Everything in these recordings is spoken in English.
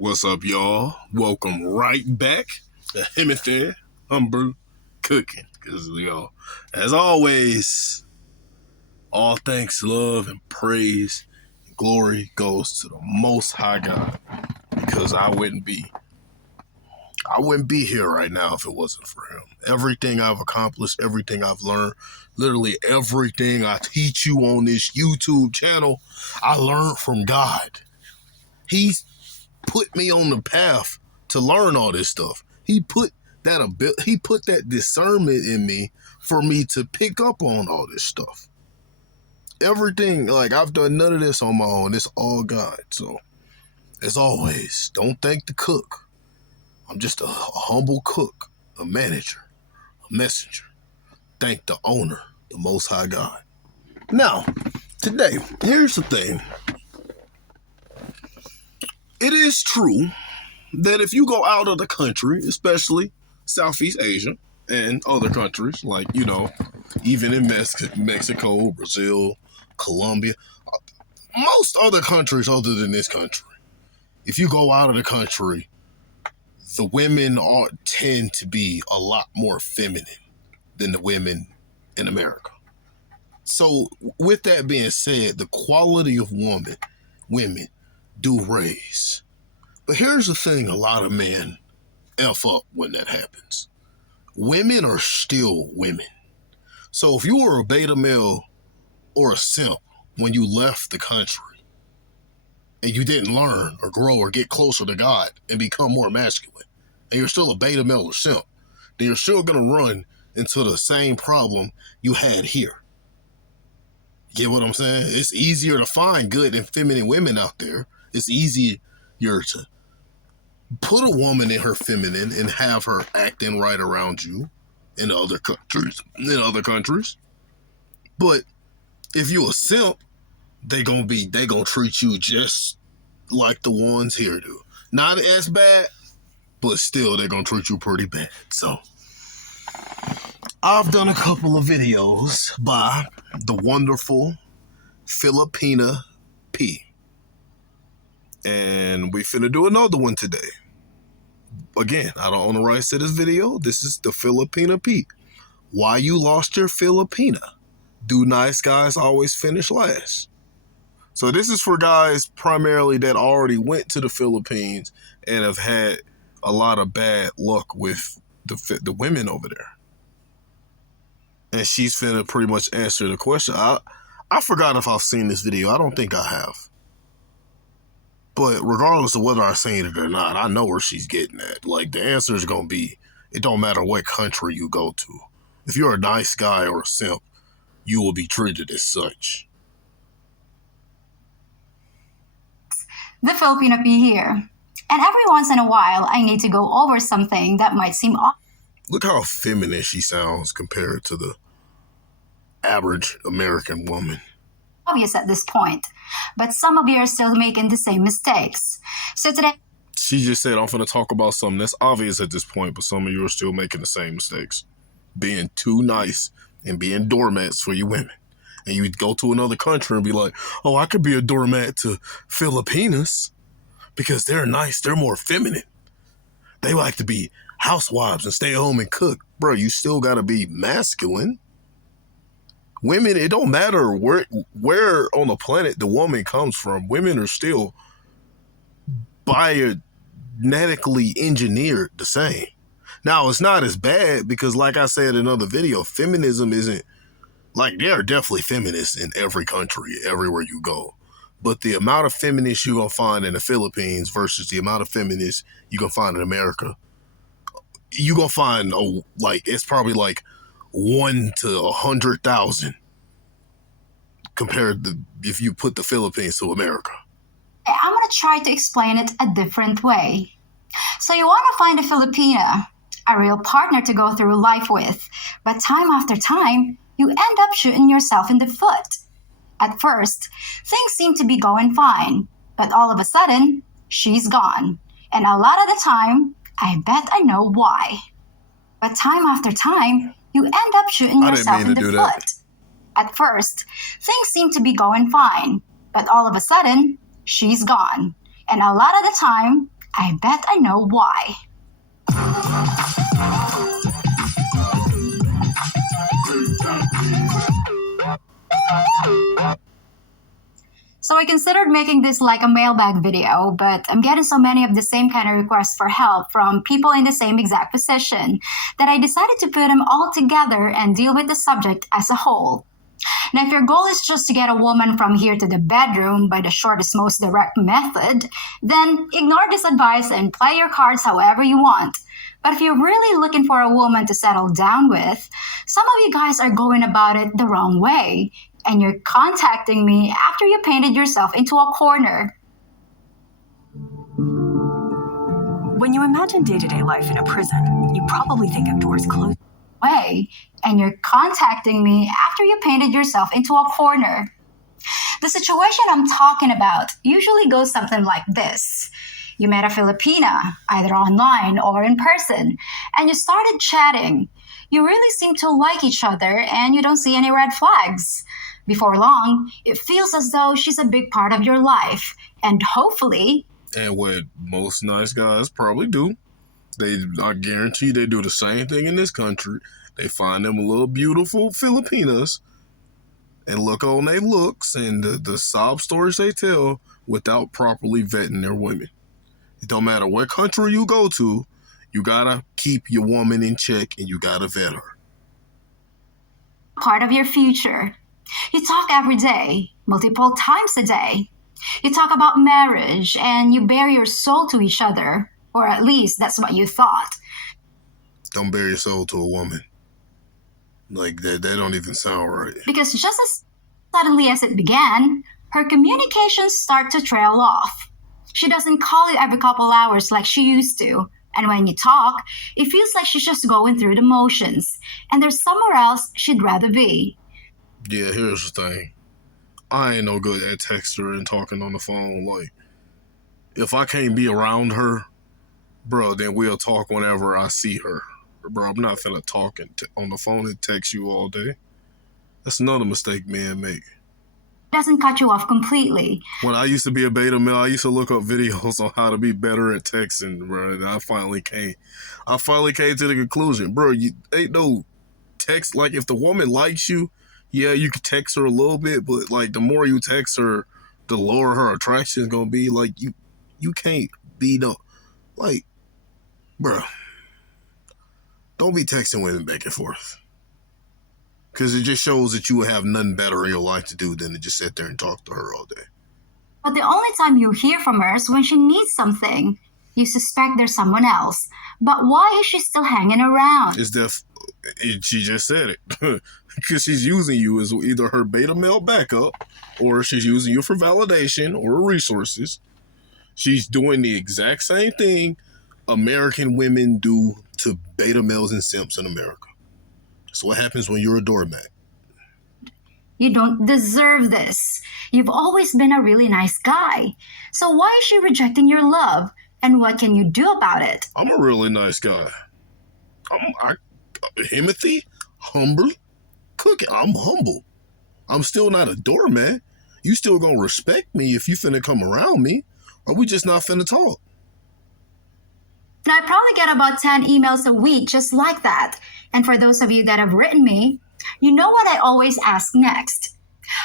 What's up, y'all? Welcome right back to Hemisphere Humber Cooking. Because, y'all, as always, all thanks, love, and praise and glory goes to the Most High God. Because I wouldn't be here right now if it wasn't for him. Everything I've accomplished, everything I've learned, literally everything I teach you on this YouTube channel, I learned from God. He's put me on the path to learn all this stuff. He put that discernment in me for me to pick up on all this stuff. Everything, like, I've done none of this on my own. It's all God. So, as always, don't thank the cook. I'm just a humble cook, a manager, a messenger. Thank the owner, the Most High God. Now, today, here's the thing. It is true that if you go out of the country, especially Southeast Asia and other countries, like, even in Mexico, Brazil, Colombia, most other countries other than this country, if you go out of the country, the women tend to be a lot more feminine than the women in America. So with that being said, the quality of women do raise. But here's the thing, a lot of men F up when that happens. Women are still women. So if you were a beta male or a simp when you left the country and you didn't learn or grow or get closer to God and become more masculine, and you're still a beta male or simp, then you're still going to run into the same problem you had here. Get what I'm saying? It's easier to find good and feminine women out there. It's easier to put a woman in her feminine and have her acting right around you in other countries. But if you a simp, they gonna treat you just like the ones here do. Not as bad, but still they're gonna treat you pretty bad. So I've done a couple of videos by the wonderful Filipina Pea. And we finna do another one today. Again, I don't own the rights to this video. This is the Filipina Pea. Why you lost your Filipina? Do nice guys always finish last? So this is for guys primarily that already went to the Philippines and have had a lot of bad luck with the women over there. And she's finna pretty much answer the question. I forgot if I've seen this video. I don't think I have. But regardless of whether I've seen it or not, I know where she's getting at. Like, the answer is going to be, it don't matter what country you go to. If you're a nice guy or a simp, you will be treated as such. The Filipina Pea here. And every once in a while, I need to go over something that might seem off. Look how feminine she sounds compared to the average American woman. Obvious at this point, but some of you are still making the same mistakes. So today, she just said, I'm going to talk about something that's obvious at this point, but some of you are still making the same mistakes. Being too nice and being doormats for you women. And you go to another country and be like, oh, I could be a doormat to Filipinas because they're nice. They're more feminine. They like to be housewives and stay home and cook. Bro, you still got to be masculine. Women, it don't matter where on the planet the woman comes from. Women are still biogenetically engineered the same. Now, it's not as bad because, like I said in another video, feminism isn't, like, there are definitely feminists in every country, everywhere you go. But the amount of feminists you're going to find in the Philippines versus the amount of feminists you're going to find in America, you're going to find, it's probably like 1 to 100,000 compared to if you put the Philippines to America. I'm going to try to explain it a different way. So you want to find a Filipina, a real partner to go through life with, but time after time, you end up shooting yourself in the foot. At first, things seem to be going fine, but all of a sudden, she's gone. And a lot of the time, I bet I know why. But time after time, you end up shooting yourself in the foot. At first, things seem to be going fine, but all of a sudden, she's gone. And a lot of the time, I bet I know why. So I considered making this like a mailbag video, but I'm getting so many of the same kind of requests for help from people in the same exact position that I decided to put them all together and deal with the subject as a whole. Now, if your goal is just to get a woman from here to the bedroom by the shortest, most direct method, then ignore this advice and play your cards however you want. But if you're really looking for a woman to settle down with, some of you guys are going about it the wrong way, and you're contacting me after you painted yourself into a corner. When you imagine day-to-day life in a prison, you probably think of doors closed. Way, and you're contacting me after you painted yourself into a corner. The situation I'm talking about usually goes something like this. You met a Filipina, either online or in person, and you started chatting. You really seem to like each other and you don't see any red flags. Before long, it feels as though she's a big part of your life, and hopefully... And what most nice guys probably do, I guarantee they do the same thing in this country. They find them a little beautiful Filipinas and look on their looks and the sob stories they tell without properly vetting their women. It don't matter what country you go to, you gotta keep your woman in check and you gotta vet her. Part of your future. You talk every day, multiple times a day. You talk about marriage and you bare your soul to each other. Or at least that's what you thought. Don't bare your soul to a woman. Like that don't even sound right. Because just as suddenly as it began, her communications start to trail off. She doesn't call you every couple hours like she used to. And when you talk, it feels like she's just going through the motions. And there's somewhere else she'd rather be. Yeah, here's the thing. I ain't no good at texting and talking on the phone. Like, if I can't be around her, bro, then we'll talk whenever I see her. Bro, I'm not finna talk on the phone and text you all day. That's another mistake men make. Doesn't cut you off completely. When I used to be a beta male, I used to look up videos on how to be better at texting, bro. And I finally came to the conclusion, bro, you ain't no text. Like, if the woman likes you, yeah, you can text her a little bit, but like the more you text her, the lower her attraction is gonna be. Like, you can't be no, like, bro, don't be texting women back and forth. Because it just shows that you will have nothing better in your life to do than to just sit there and talk to her all day. But the only time you hear from her is when she needs something. You suspect there's someone else. But why is she still hanging around? She just said it. Because she's using you as either her beta male backup, or she's using you for validation or resources. She's doing the exact same thing American women do to beta males and simps in America. So what happens when you're a doormat? You don't deserve this. You've always been a really nice guy. So why is she rejecting your love? And what can you do about it? I'm a really nice guy. Timothy, humble, cooking. I'm humble. I'm still not a doormat. You still gonna respect me if you finna come around me, or we just not finna talk. And I probably get about 10 emails a week just like that. And for those of you that have written me, you know what I always ask next.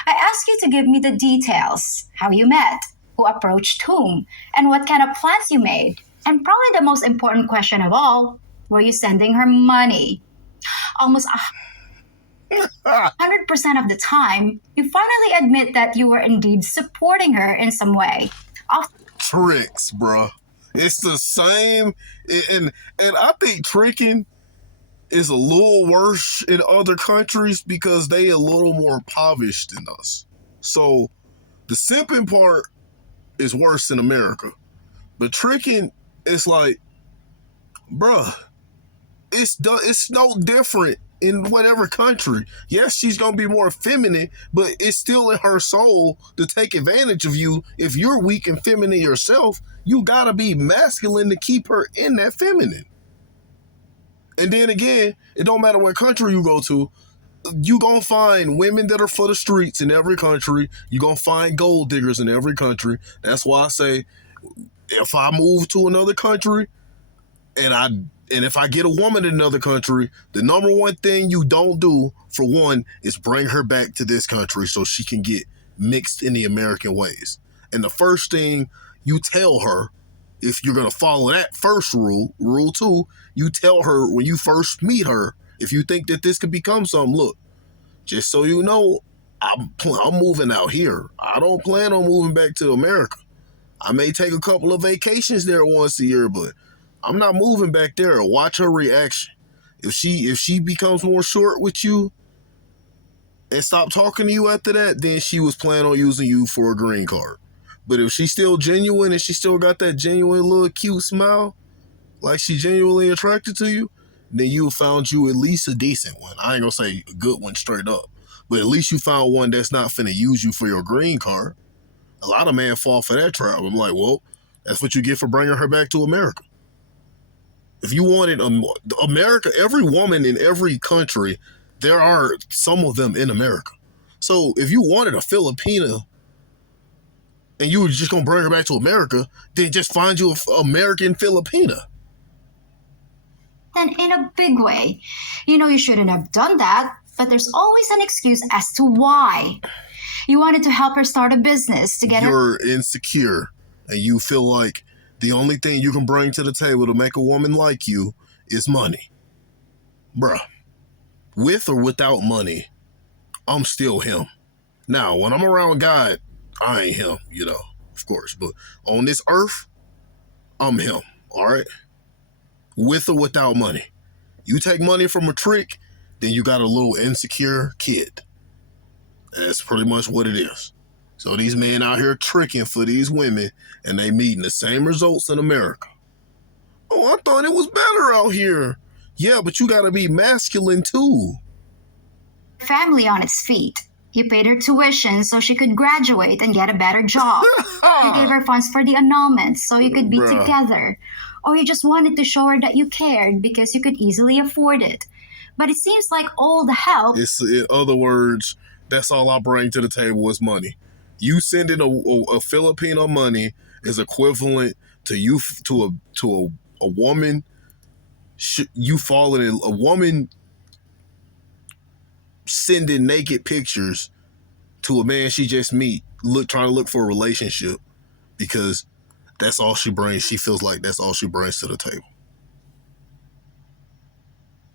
I ask you to give me the details, how you met, who approached whom, and what kind of plans you made. And probably the most important question of all, were you sending her money? Almost 100% of the time, you finally admit that you were indeed supporting her in some way. Tricks, bruh. It's the same, and I think tricking is a little worse in other countries because they a little more impoverished than us. So the simping part is worse in America. But tricking, it's like, bruh, it's no different in whatever country. Yes, she's gonna be more feminine, but it's still in her soul to take advantage of you. If you're weak and feminine yourself, you gotta be masculine to keep her in that feminine. And then again, it don't matter what country you go to, you gonna find women that are for the streets in every country. You gonna find gold diggers in every country. That's why I say if I move to another country and if I get a woman in another country, the number one thing you don't do, for one, is bring her back to this country so she can get mixed in the American ways. And the first thing you tell her, if you're going to follow that first rule 2, you tell her when you first meet her, if you think that this could become something, look, just so you know, I'm moving out here. I don't plan on moving back to America. I may take a couple of vacations there once a year, but I'm not moving back there. Watch her reaction. If she becomes more short with you and stop talking to you after that, then she was planning on using you for a green card. But if she's still genuine and she still got that genuine little cute smile, like she genuinely attracted to you, then you found you at least a decent one. I ain't gonna say a good one straight up, but at least you found one that's not finna use you for your green card. A lot of men fall for that trap. I'm like, well, that's what you get for bringing her back to America. If you wanted America, every woman in every country, there are some of them in America. So if you wanted a Filipina and you were just going to bring her back to America, then just find you an American Filipina. Then in a big way. You shouldn't have done that, but there's always an excuse as to why. You wanted to help her start a business to get her... You're insecure and you feel like the only thing you can bring to the table to make a woman like you is money. Bruh, with or without money, I'm still him. Now, when I'm around God, I ain't him, of course. But on this earth, I'm him, all right? With or without money. You take money from a trick, then you got a little insecure kid. That's pretty much what it is. So these men out here tricking for these women, and they meeting the same results in America. Oh, I thought it was better out here. Yeah, but you got to be masculine too. Family on its feet. You paid her tuition so she could graduate and get a better job. You gave her funds for the annulment so you could be together. Or you just wanted to show her that you cared because you could easily afford it. But it seems like all the help... In other words, that's all I bring to the table is money. You sending a Filipino money is equivalent to you to a woman. You falling in a woman sending naked pictures to a man she just trying to look for a relationship because that's all she brings. She feels like that's all she brings to the table.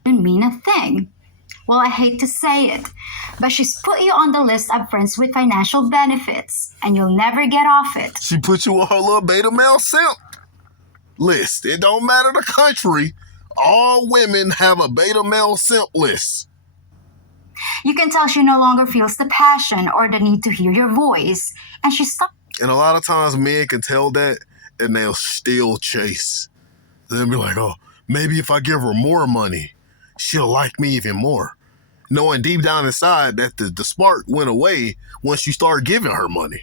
Didn't mean a thing. Well, I hate to say it, but she's put you on the list of friends with financial benefits, and you'll never get off it. She put you on her little beta male simp list. It don't matter the country. All women have a beta male simp list. You can tell she no longer feels the passion or the need to hear your voice, and she stopped. And a lot of times men can tell that, and they'll still chase. They'll be like, oh, maybe if I give her more money, she'll like me even more. Knowing deep down inside that the spark went away once you start giving her money.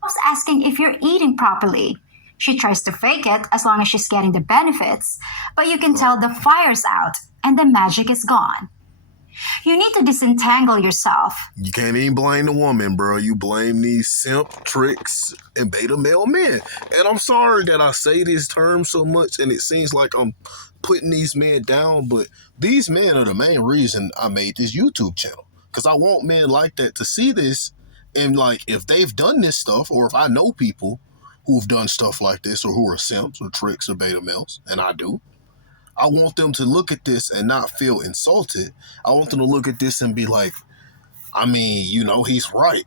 I was asking if you're eating properly. She tries to fake it as long as she's getting the benefits, but you can tell the fire's out and the magic is gone. You need to disentangle yourself. You can't even blame the woman, bro. You blame these simp, tricks, and beta male men. And I'm sorry that I say this term so much and it seems like I'm putting these men down, but these men are the main reason I made this YouTube channel. Because I want men like that to see this and like if they've done this stuff or if I know people who've done stuff like this or who are simps or tricks or beta males, and I do, I want them to look at this and not feel insulted. I want them to look at this and be like, I mean, he's right.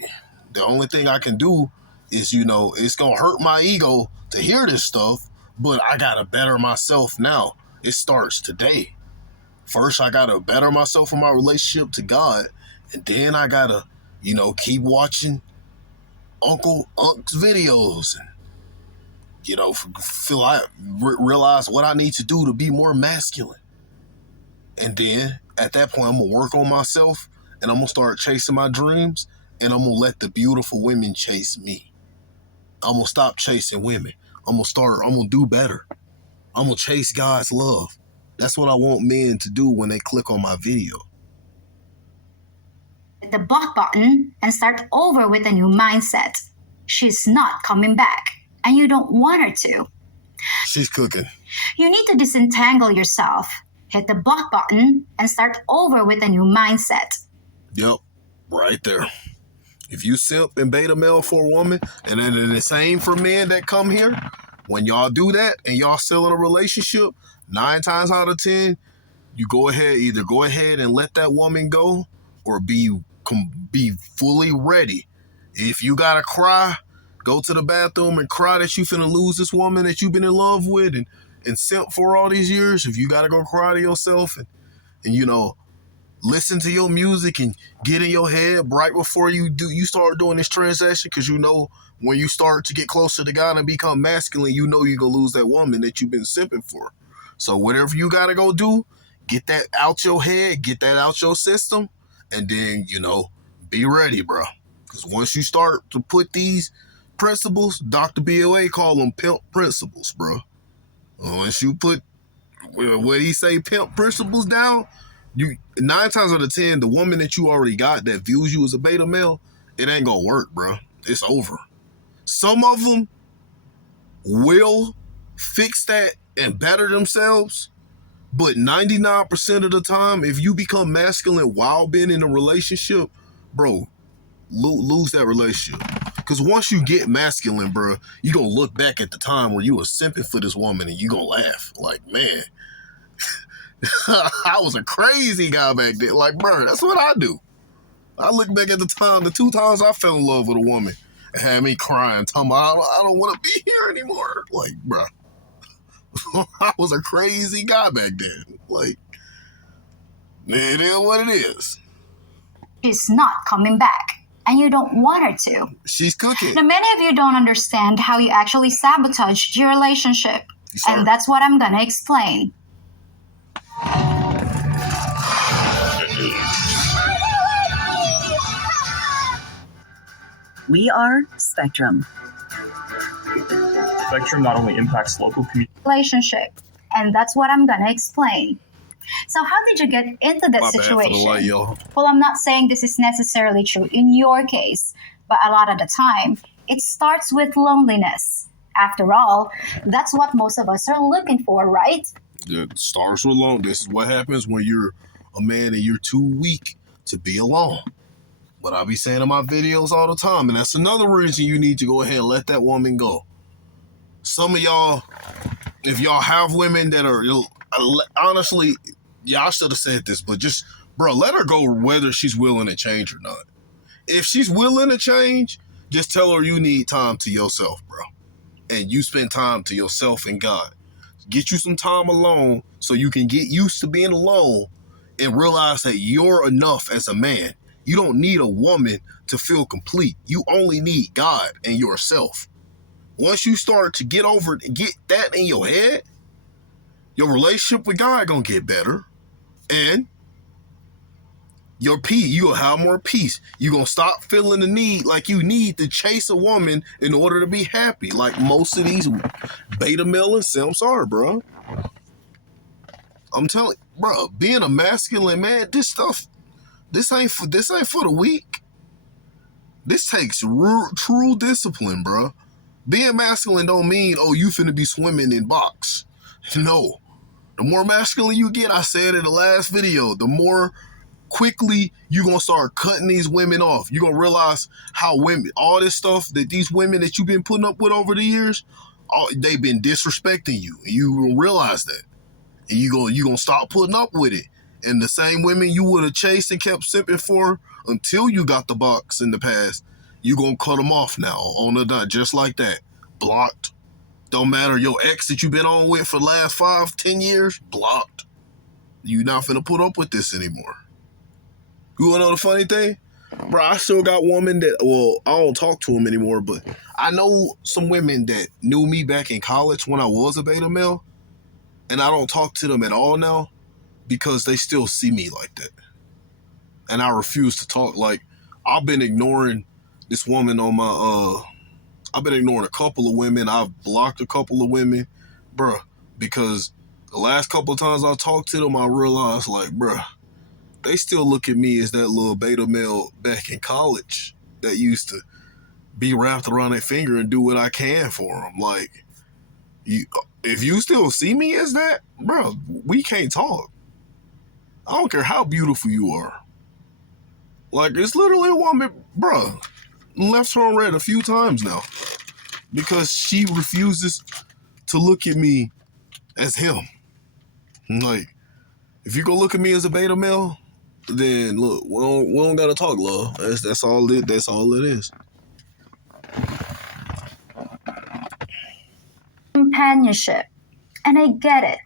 The only thing I can do is, it's going to hurt my ego to hear this stuff, but I got to better myself now. It starts today. First, I got to better myself in my relationship to God, and then I got to, keep watching Unc's videos and, realize what I need to do to be more masculine. And then at that point, I'm going to work on myself and I'm going to start chasing my dreams and I'm going to let the beautiful women chase me. I'm going to stop chasing women. I'm going to do better. I'm going to chase God's love. That's what I want men to do when they click on my video. Hit the block button and start over with a new mindset. She's not coming back. and you don't want her to. She's cooking. You need to disentangle yourself, hit the block button, and start over with a new mindset. Yep, right there. If you simp and beta male for a woman, and then the same for men that come here, when y'all do that and y'all still in a relationship, 9 times out of 10, you either go ahead and let that woman go, or be fully ready. If you gotta cry, go to the bathroom and cry that you finna lose this woman that you've been in love with and simp for all these years. If you gotta go cry to yourself and listen to your music and get in your head right before you start doing this transaction, because when you start to get closer to God and become masculine, you're gonna lose that woman that you've been simping for. So whatever you gotta go do, get that out your head, get that out your system, and then be ready, bro. Because once you start to put these principles, Dr. BOA call them pimp principles, bro. Once you put what he say pimp principles down, you 9 times out of 10, the woman that you already got that views you as a beta male, it ain't gonna work, bro. It's over. Some of them will fix that and better themselves, but 99% of the time, if you become masculine while being in a relationship, bro, lose that relationship. Because once you get masculine, bro, you gonna look back at the time where you were simping for this woman and you gonna laugh like, man, I was a crazy guy back then. Like, bro, that's what I do. I look back at the 2 times I fell in love with a woman and had me crying, talking about, I don't want to be here anymore. Like, bro, I was a crazy guy back then. Like, it is what it is. She's not coming back, and you don't want her to. She's cooking. Now, many of you don't understand how you actually sabotaged your relationship, and that's what I'm gonna explain. We are Spectrum. Spectrum not only impacts local communities. Relationship, and that's what I'm gonna explain. So how did you get into that My bad for the situation? light, yo. Well, I'm not saying this is necessarily true in your case, but a lot of the time, it starts with loneliness. After all, that's what most of us are looking for, right? It starts with alone. This is what happens when you're a man and you're too weak to be alone. But I be saying in my videos all the time, and that's another reason you need to go ahead and let that woman go. Some of y'all, if y'all have women that are, honestly, y'all should have said this, but just, bro, let her go whether she's willing to change or not. If she's willing to change, just tell her you need time to yourself, bro. And you spend time to yourself and God. Get you some time alone so you can get used to being alone and realize that you're enough as a man. You don't need a woman to feel complete. You only need God and yourself. Once you start to get over it and get that in your head, your relationship with God gonna get better. And your peace, you'll have more peace. You're gonna stop feeling the need like you need to chase a woman in order to be happy, like most of these beta male and simps are, bro. I'm telling you, bro, being a masculine man, this ain't for the weak. This takes true discipline, bro. Being masculine don't mean, you finna be swimming in box. No. The more masculine you get, I said in the last video, the more quickly you're going to start cutting these women off. You're going to realize how all this stuff that these women that you've been putting up with over the years, they've been disrespecting you. And you will realize that. And you're going to stop putting up with it. And the same women you would have chased and kept simping for until you got the box in the past, you're going to cut them off now on the dot, just like that. Blocked. Don't matter, your ex that you've been on with for the last 5-10 years, blocked. You're not finna put up with this anymore. You wanna know the funny thing? Bro, I still got women that, I don't talk to them anymore, but I know some women that knew me back in college when I was a beta male, and I don't talk to them at all now because they still see me like that. And I refuse to talk. Like, I've been ignoring this woman on my, I've been ignoring a couple of women. I've blocked a couple of women, bruh, because the last couple of times I talked to them, I realized, like, bruh, they still look at me as that little beta male back in college that used to be wrapped around their finger and do what I can for them. Like, if you still see me as that, bro, we can't talk. I don't care how beautiful you are. Like, it's literally a woman, bro, left her on red a few times now because she refuses to look at me as him. Like, if you go look at me as a beta male, then look, we don't gotta talk, love. That's all it is. Companionship. And I get it.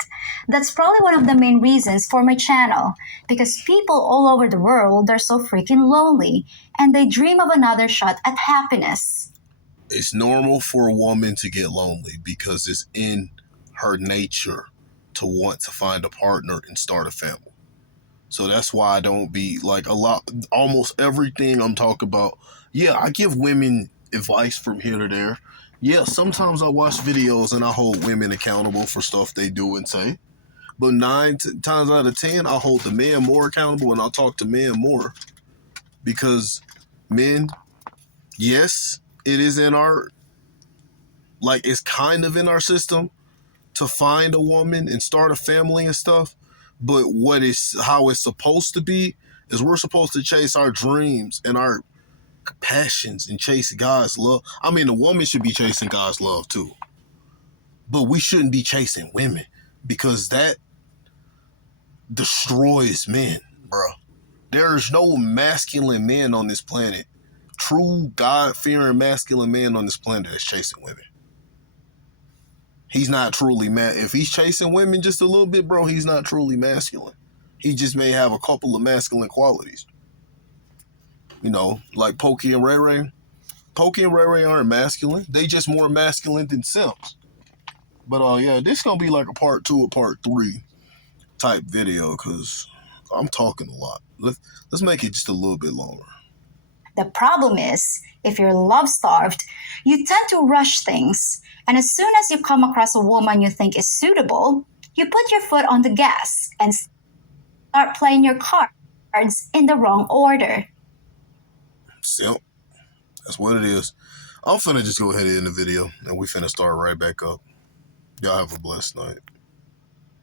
That's probably one of the main reasons for my channel, because people all over the world are so freaking lonely and they dream of another shot at happiness. It's normal for a woman to get lonely because it's in her nature to want to find a partner and start a family. So that's why I don't be like almost everything I'm talking about. Yeah, I give women advice from here to there. Yeah, sometimes I watch videos and I hold women accountable for stuff they do and say. But 9 times out of 10, I hold the men more accountable and I talk to men more. Because men, yes, it is in our, like, it's kind of in our system to find a woman and start a family and stuff. But how it's supposed to be is we're supposed to chase our dreams and our passions and chase God's love. I mean, the woman should be chasing God's love too. But we shouldn't be chasing women because that destroys men, bro. There's no masculine men on this planet, true God-fearing masculine man on this planet that's chasing women. He's not truly if he's chasing women just a little bit, bro, he's not truly masculine. He just may have a couple of masculine qualities. You know, like Pokey and Ray Ray. Pokey and Ray Ray aren't masculine. They just more masculine than simps. But yeah, this gonna be like a part 2 or part 3 type video because I'm talking a lot. Let's make it just a little bit longer. The problem is, if you're love starved, you tend to rush things. And as soon as you come across a woman you think is suitable, you put your foot on the gas and start playing your cards in the wrong order. Simp. That's what it is. I'm finna just go ahead and end the video and we finna start right back up. Y'all have a blessed night.